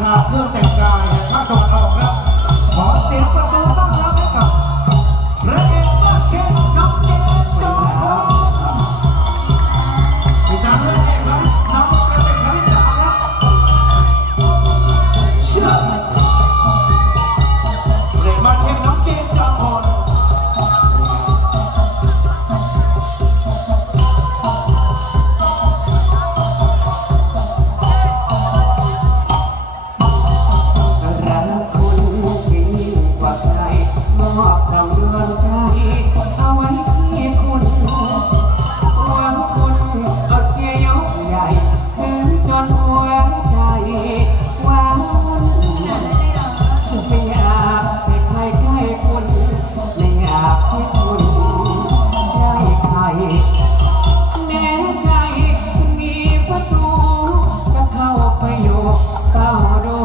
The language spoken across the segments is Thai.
ชาเครื่องแต่งกายภาคตะวันออกครับ ขอเสียงประตูต้อนรับ 바로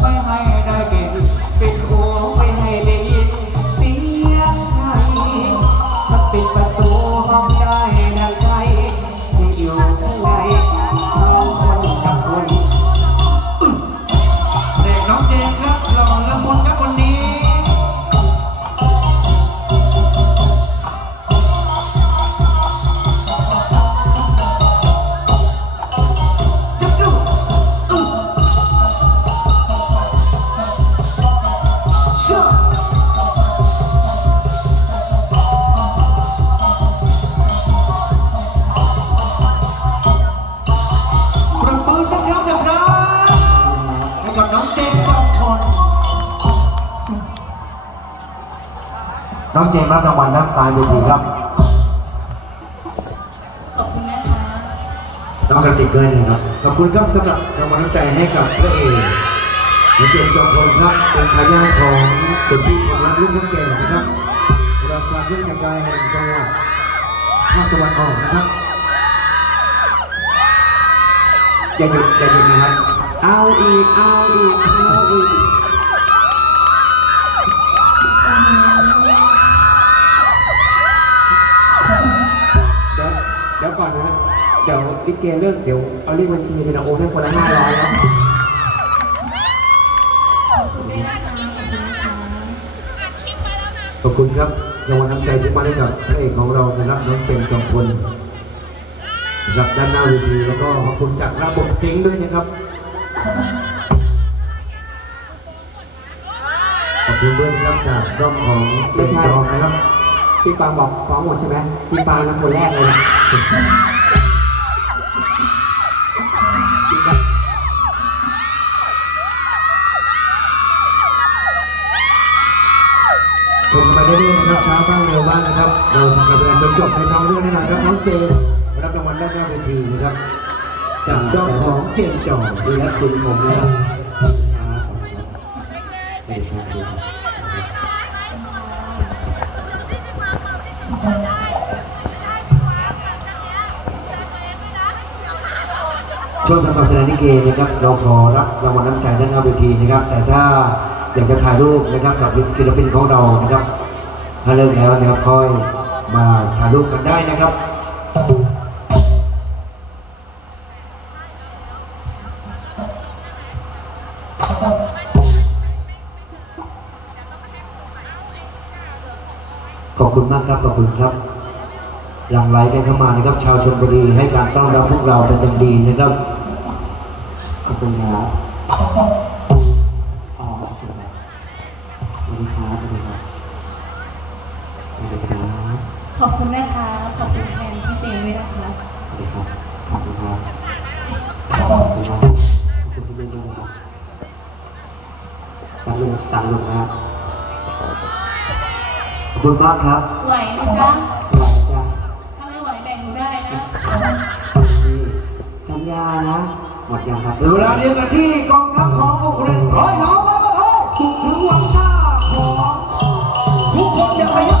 ไปให้ได้เป็นป็นหัวไปให้ได้ยินเสียงใคถ้าปิดประตูห้องได้ดัใจจะอยู่ข้างในสองคนกับเด็กน้องเจนครับหล่ละมุนครับคนนี้ น้องเจมส์รับรางวัลด้านซ้ายเวทีครับ ขอบคุณนะคะ น้องกระติกด้วยนะครับ ขอบคุณครับสำหรับรางวัลน้ำใจให้กับพระเอกและเจมส์จอมพลครับเป็นทายาทของคุณพี่ของรัฐลูกน้ำแก่นะครับราชาเครื่องแต่งกายแห่งจังหวัดภาคตะวันออกนะครับอย่าหยุดอย่าหยุดนะครับเอาอีกเอาอีกเอาอีก เดี๋ยวลิเกเลิกเดี๋ยวเอาเลขบัญชีเป็นโอนให้คนละห้าร้อยแล้วขอบคุณด้วยนะคะขอบคุณนะคะขอบคุณครับรางวัลน้ำใจที่มาให้กับพระเอกของเรานะครับน้องเจมส์จอมพลนะครับด้านหน้าเวทีแล้วก็ขอบคุณจากระบบเจ๊งด้วยนะครับขอบคุณด้วยนะครับจากร่องของเจมส์จอมนะครับพี่ปางบอกฟ้องหมดใช่ไหมพี่ปางนะคนแรกเลย ชมกันไปเรื่อยๆนะครับเช้าบ้างเร็วบ้างนะครับ เราทำการแสดงจนจบในท้องเรื่องแน่นอนครับน้องเจมรับรางวัลด้านหน้าเวทีนะครับจากด้อมของเจมส์จอมดูและคุณผมแล้วสวัสดีครับสวัสดีครับช่วงทำการแสดงลิเกนะครับ เราขอรับรางวัลน้ำใจด้านหน้าเวทีนะครับ แต่ถ้า อยากจะถ่ายรูปนะครับกับศิลปินของเรานะครับ ถ้าเลิกแล้วนะครับค่อยมาถ่ายรูปกันได้นะครับขอบคุณมากครับขอบคุณครับหลังไหลกันเข้ามานะครับ ชาวชลบุรีให้การต้อนรับพวกเราเป็นอย่างดีนะครับขอบคุณครับ ครับขอบคุณนะคะ ขอบคุณแทนพี่เจนด้วยนะคะสวัสดีครับ ขอบคุณครับขอบคุณครับขอบคุณพี่เบนด้วยนะครับตามลงตามลงนะครับขอบคุณมากครับไหวไหมจ๊ะไหวจ้ะถ้าไม่ไหวแบ่งหนูได้นะนี่สัญญานะ หมดยังครับเดี๋ยวเวลาเดียวกันที่กองทัพของพวกเราเฮ้ยน้องมาเฮ้ยถึงวันหน้าของทุกคนอย่าขยับ